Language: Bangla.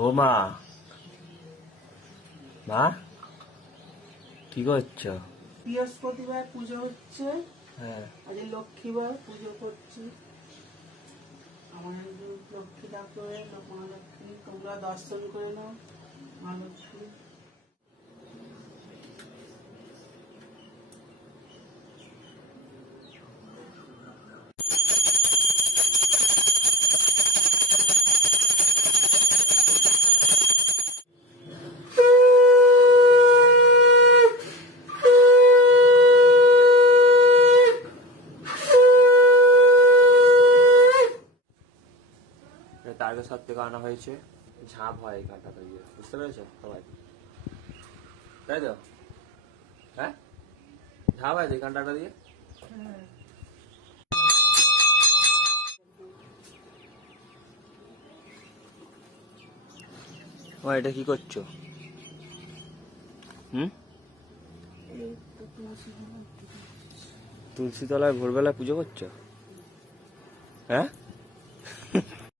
ও মা, মা কি করছো? বৃহস্পতিবার পুজো হচ্ছে, হ্যাঁ, আজ লক্ষ্মীবার পুজো করছি। আমার লক্ষ্মী ঠাকুরে মা লক্ষ্মী, তোমরা দর্শন করে নাও মা লক্ষ্মী। এটা টার্গেট সাত থেকে আনা হয়েছে। ঝাঁপ হয় এই গানটা দিয়ে, বুঝতে পেরেছো সবাই? তাই তো? হ্যাঁ, ঝাঁপ হয় এই গানটা দিয়ে। ও এটা কি করছো? হুম, তুলসী তলায় ভোরবেলা পুজো করছো? হ্যাঁ।